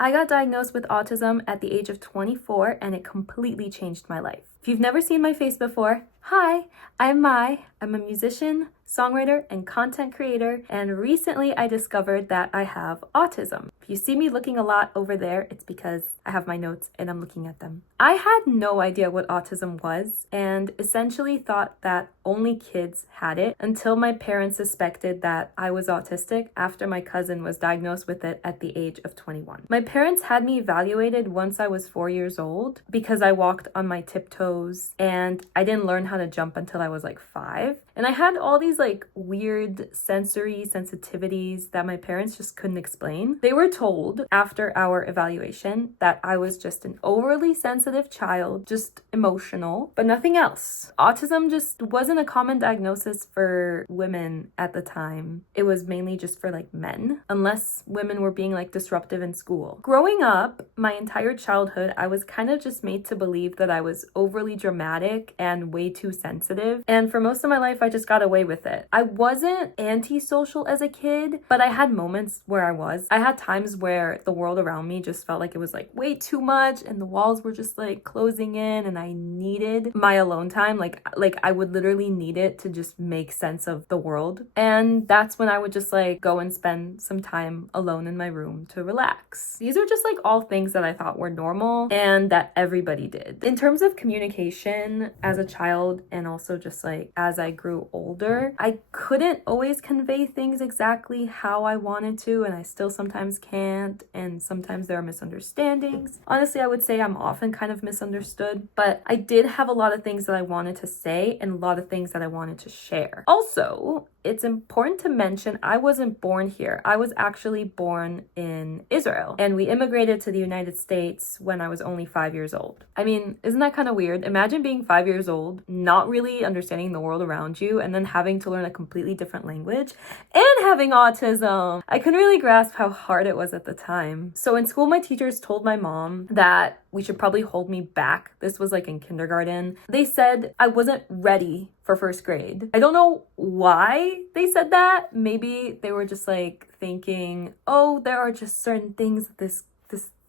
I got diagnosed with autism at the age of 24 and it completely changed my life. If you've never seen my face before, hi, I'm Mai. I'm a musician, songwriter, and content creator, and recently I discovered that I have autism. If you see me looking a lot over there, it's because I have my notes and I'm looking at them. I had no idea what autism was and essentially thought that only kids had it until my parents suspected that I was autistic after my cousin was diagnosed with it at the age of 21. My parents had me evaluated once I was 4 years old because I walked on my tiptoes and I didn't learn how to jump until I was like 5. And I had all these like weird sensory sensitivities that my parents just couldn't explain. They were told after our evaluation that I was just an overly sensitive child, just emotional, but nothing else. Autism just wasn't a common diagnosis for women at the time. It was mainly just for like men, unless women were being like disruptive in school. Growing up, my entire childhood, I was kind of just made to believe that I was overly dramatic and way too sensitive. And for most of my life, I just got away with it. I wasn't antisocial as a kid, but I had moments where I was. I had times where the world around me just felt like it was like way too much and the walls were just like closing in and I needed my alone time. Like I would literally need it to just make sense of the world. And that's when I would just like go and spend some time alone in my room to relax. These are just like all things that I thought were normal and that everybody did. In terms of communication as a child and also just like as I grew older, I couldn't always convey things exactly how I wanted to, and I still sometimes can't, and sometimes there are misunderstandings. Honestly, I would say I'm often kind of misunderstood, but I did have a lot of things that I wanted to say and a lot of things that I wanted to share. Also, it's important to mention I wasn't born here. I was actually born in Israel, and we immigrated to the United States when I was only 5 years old. I mean, isn't that kind of weird? Imagine being 5 years old, not really understanding the world around you, and then having to learn a completely different language and having autism. I couldn't really grasp how hard it was at the time. So in school, my teachers told my mom that we should probably hold me back. This was like in kindergarten. They said I wasn't ready for first grade. I don't know why they said that. Maybe they were just like thinking, oh, there are just certain things that this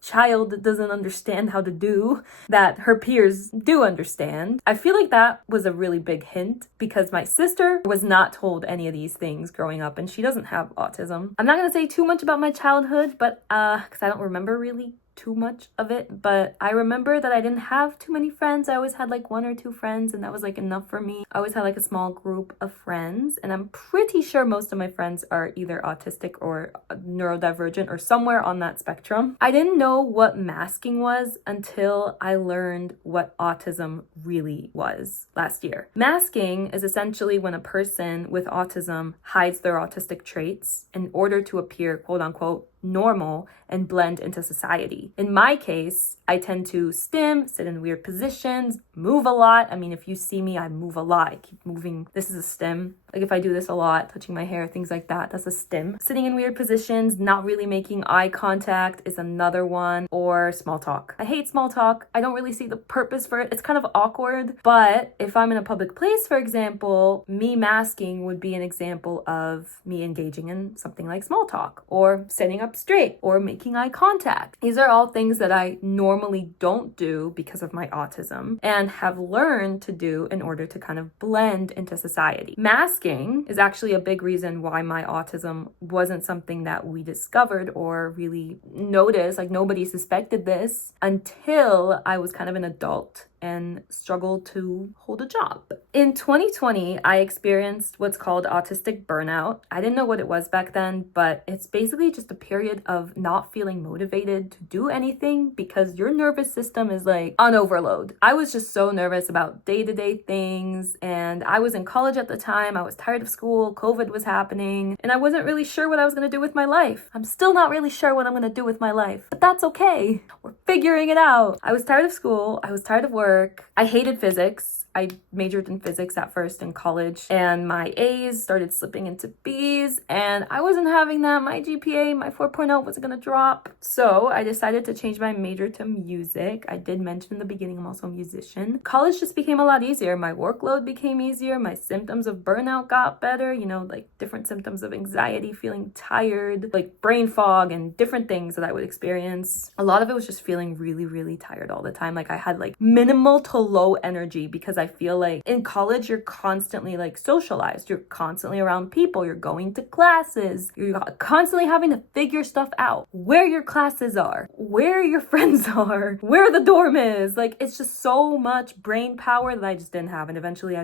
child doesn't understand how to do that her peers do understand. I feel like that was a really big hint because my sister was not told any of these things growing up and she doesn't have autism. I'm not gonna say too much about my childhood, but because I don't remember really too much of it, but I remember that I didn't have too many friends. I always had like 1 or 2 friends and that was like enough for me. I always had like a small group of friends and I'm pretty sure most of my friends are either autistic or neurodivergent or somewhere on that spectrum. I didn't know what masking was until I learned what autism really was last year. Masking is essentially when a person with autism hides their autistic traits in order to appear quote unquote normal and blend into society. In my case, I tend to stim, sit in weird positions, move a lot. I mean, if you see me, I move a lot. I keep moving. This is a stim. Like if I do this a lot, touching my hair, things like that, that's a stim. Sitting in weird positions, not really making eye contact is another one, or small talk. I hate small talk. I don't really see the purpose for it. It's kind of awkward, but if I'm in a public place, for example, me masking would be an example of me engaging in something like small talk or sitting up straight or making eye contact. These are all things that I normally don't do because of my autism and have learned to do in order to kind of blend into society. Masking is actually a big reason why my autism wasn't something that we discovered or really noticed. Like nobody suspected this until I was kind of an adult and struggled to hold a job. In 2020, I experienced what's called autistic burnout. I didn't know what it was back then, but it's basically just a period of not feeling motivated to do anything because your nervous system is like on overload. I was just so nervous about day-to-day things, and I was in college at the time. I was tired of school, COVID was happening, and I wasn't really sure what I was gonna do with my life. I'm still not really sure what I'm gonna do with my life, but that's okay. We're figuring it out. I was tired of school. I was tired of work. I hated physics. I majored in physics at first in college, and my A's started slipping into B's, and I wasn't having that. My GPA, my 4.0 wasn't gonna drop. So I decided to change my major to music. I did mention in the beginning I'm also a musician. College just became a lot easier. My workload became easier. My symptoms of burnout got better, like different symptoms of anxiety, feeling tired, like brain fog and different things that I would experience. A lot of it was just feeling really, really tired all the time. Like I had like minimal to low energy because I feel like in college, you're constantly like socialized. You're constantly around people. You're going to classes. You're constantly having to figure stuff out. Where your classes are, where your friends are, where the dorm is. Like it's just so much brain power that I just didn't have. And eventually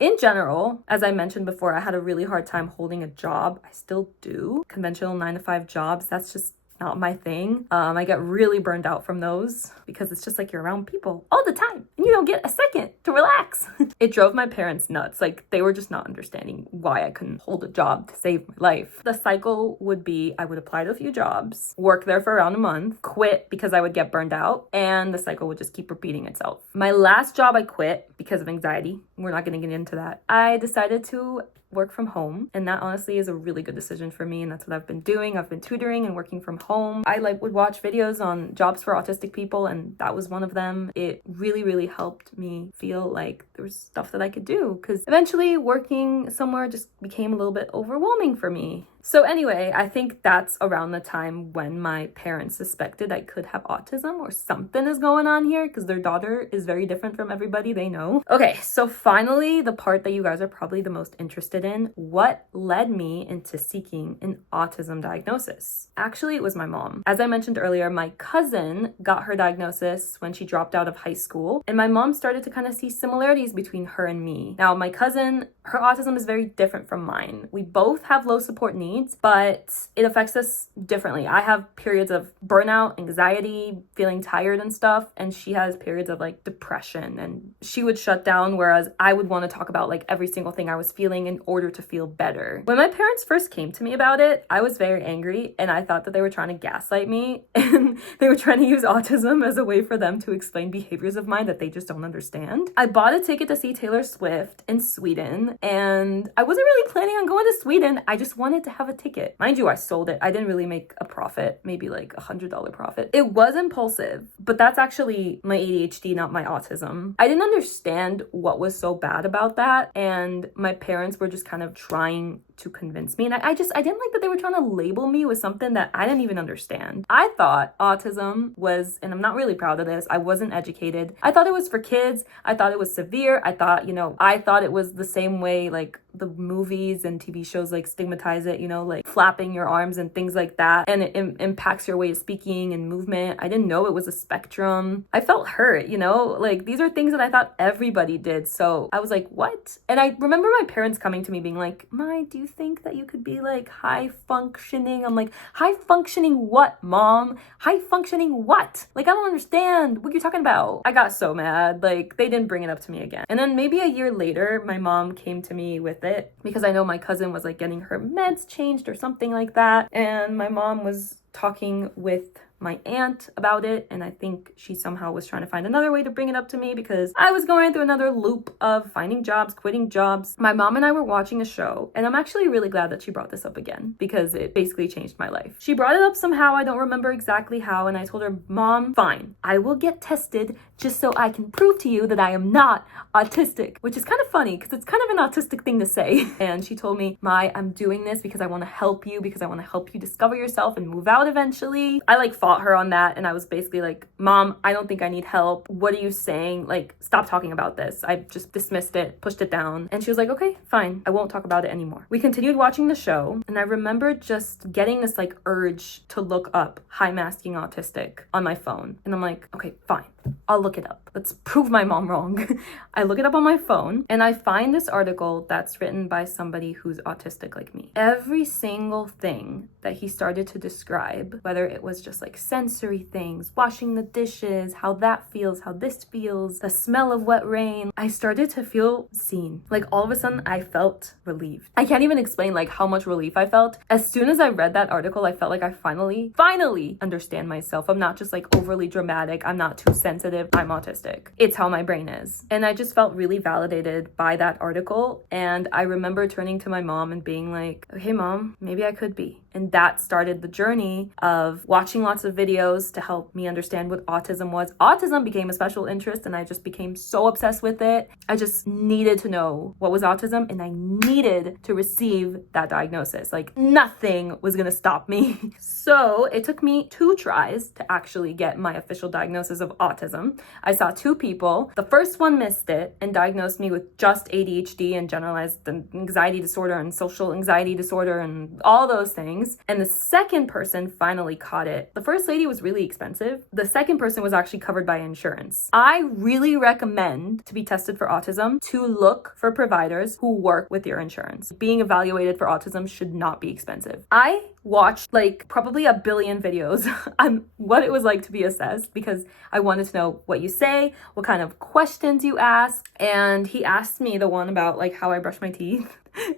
in general, as I mentioned before, I had a really hard time holding a job. I still do. Conventional 9-to-5 jobs, that's just not my thing. I get really burned out from those because it's just like you're around people all the time and you don't get a second to relax. It drove my parents nuts. Like they were just not understanding why I couldn't hold a job to save my life. The cycle would be I would apply to a few jobs, work there for around a month, quit because I would get burned out, and the cycle would just keep repeating itself. My last job I quit because of anxiety. We're not going to get into that. I decided to work from home, and that honestly is a really good decision for me, and that's what I've been doing. I've been tutoring and working from home. I would watch videos on jobs for autistic people, and that was one of them. It really, really helped me feel like there was stuff that I could do, because eventually working somewhere just became a little bit overwhelming for me. So anyway, I think that's around the time when my parents suspected I could have autism or something is going on here, because their daughter is very different from everybody they know. Okay, so finally, the part that you guys are probably the most interested in, what led me into seeking an autism diagnosis? Actually, it was my mom. As I mentioned earlier, my cousin got her diagnosis when she dropped out of high school, and my mom started to kind of see similarities between her and me. Now, my cousin, her autism is very different from mine. We both have low support needs, but it affects us differently. I have periods of burnout, anxiety, feeling tired and stuff, and she has periods of like depression, and she would shut down, whereas I would want to talk about like every single thing I was feeling in order to feel better. When my parents first came to me about it, I was very angry, and I thought that they were trying to gaslight me, and they were trying to use autism as a way for them to explain behaviors of mine that they just don't understand. I bought a ticket to see Taylor Swift in Sweden, and I wasn't really planning on going to Sweden. I just wanted to have a ticket. Mind you, I sold it. I didn't really make a profit, maybe like $100 profit. It was impulsive, but that's actually my ADHD, not my autism. I didn't understand what was so bad about that, and my parents were just kind of trying to convince me, and I didn't like that they were trying to label me with something that I didn't even understand. I thought autism was, and I'm not really proud of this, I wasn't educated. I thought it was for kids. I thought it was severe. I thought it was the same way like the movies and TV shows like stigmatize it, like flapping your arms and things like that, and it impacts your way of speaking and movement. I didn't know it was a spectrum. I felt hurt, like these are things that I thought everybody did. So I was like, what? And I remember my parents coming to me being like, Mai, do you think that you could be like high functioning? I'm like, high functioning what, Mom? High functioning what? Like, I don't understand what you're talking about. I got so mad. Like, they didn't bring it up to me again. And then maybe a year later, my mom came to me with it because I know my cousin was like getting her meds changed or something like that. And my mom was talking with my aunt about it, and I think she somehow was trying to find another way to bring it up to me because I was going through another loop of finding jobs, quitting jobs. My mom and I were watching a show, and I'm actually really glad that she brought this up again because it basically changed my life. She brought it up somehow, I don't remember exactly how, and I told her, Mom, fine, I will get tested just so I can prove to you that I am not autistic, which is kind of funny because it's kind of an autistic thing to say. And she told me, Mai, I'm doing this because I want to help you, because I want to help you discover yourself and move out eventually. I fought her on that, and I was basically like, Mom, I don't think I need help. What are you saying? Like, stop talking about this. I just dismissed it, pushed it down. And she was like, okay, fine, I won't talk about it anymore. We continued watching the show, and I remember just getting this like urge to look up high masking autistic on my phone. And I'm like, okay, fine, I'll look it up. Let's prove my mom wrong. I look it up on my phone, and I find this article that's written by somebody who's autistic like me. Every single thing that he started to describe, whether it was just like sensory things, washing the dishes, how that feels, how this feels, the smell of wet rain. I started to feel seen. Like all of a sudden I felt relieved. I can't even explain like how much relief I felt. As soon as I read that article, I felt like I finally understand myself. I'm not just like overly dramatic. I'm not too sensitive. I'm autistic. It's how my brain is. And I just felt really validated by that article. And I remember turning to my mom and being like, okay, mom, maybe I could be. And that started the journey of watching lots of videos to help me understand what autism was. Autism became a special interest and I just became so obsessed with it. I just needed to know what was autism and I needed to receive that diagnosis. Like nothing was gonna stop me. So it took me 2 tries to actually get my official diagnosis of autism. I saw 2 people. The first one missed it and diagnosed me with just ADHD and generalized anxiety disorder and social anxiety disorder and all those things. And the second person finally caught it. The first lady was really expensive. The second person was actually covered by insurance. I really recommend to be tested for autism to look for providers who work with your insurance. Being evaluated for autism should not be expensive. I watched like probably a billion videos on what it was like to be assessed because I wanted to know what you say, what kind of questions you ask. And he asked me the one about like how I brush my teeth.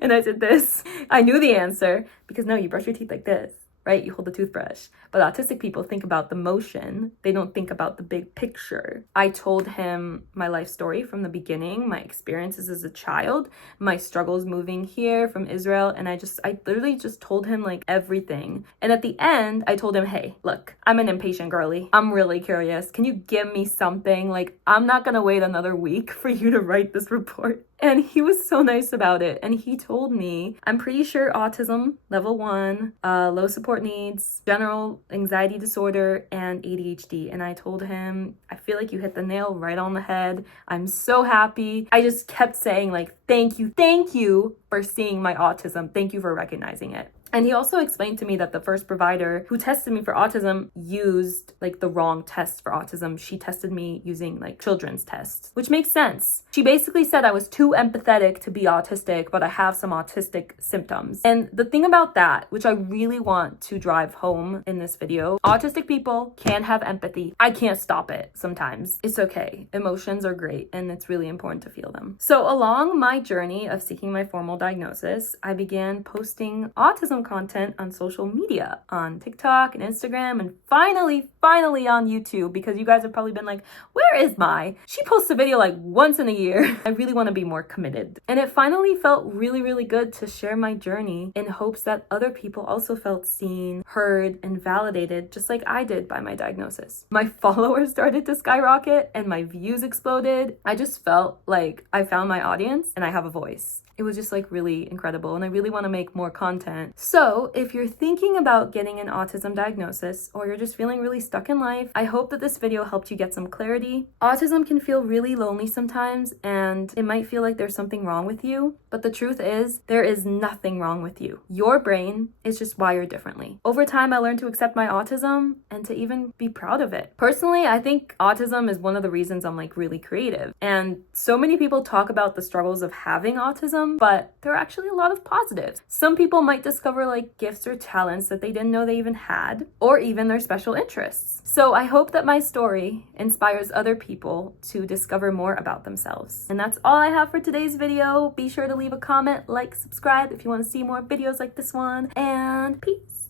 And I did this. I knew the answer because no, you brush your teeth like this, right? You hold the toothbrush. But autistic people think about the motion. They don't think about the big picture. I told him my life story from the beginning, my experiences as a child, my struggles moving here from Israel. And I literally just told him like everything. And at the end, I told him, hey, look, I'm an impatient girly. I'm really curious. Can you give me something? Like, I'm not gonna wait another week for you to write this report. And he was so nice about it. And he told me, I'm pretty sure autism, level 1, low support needs, general anxiety disorder, and ADHD. And I told him, I feel like you hit the nail right on the head. I'm so happy. I just kept saying like, thank you for seeing my autism. Thank you for recognizing it. And he also explained to me that the first provider who tested me for autism used like the wrong test for autism. She tested me using like children's tests, which makes sense. She basically said I was too empathetic to be autistic, but I have some autistic symptoms. And the thing about that, which I really want to drive home in this video, autistic people can have empathy. I can't stop it sometimes. It's okay. Emotions are great and it's really important to feel them. So along my journey of seeking my formal diagnosis, I began posting autism content on social media, on TikTok and Instagram, and finally on YouTube, because you guys have probably been like, where is Mai? She posts a video like once in a year. I really want to be more committed. And it finally felt really, really good to share my journey in hopes that other people also felt seen, heard, and validated just like I did by my diagnosis. My followers started to skyrocket and my views exploded. I just felt like I found my audience and I have a voice. It was just like really incredible and I really want to make more content. So if you're thinking about getting an autism diagnosis or you're just feeling really stuck in life, I hope that this video helped you get some clarity. Autism can feel really lonely sometimes and it might feel like there's something wrong with you, but the truth is there is nothing wrong with you. Your brain is just wired differently. Over time, I learned to accept my autism and to even be proud of it. Personally, I think autism is one of the reasons I'm like really creative. And so many people talk about the struggles of having autism, but there are actually a lot of positives. Some people might discover like gifts or talents that they didn't know they even had, or even their special interests. So I hope that my story inspires other people to discover more about themselves. And that's all I have for today's video. Be sure to leave a comment, like, subscribe if you want to see more videos like this one, and peace.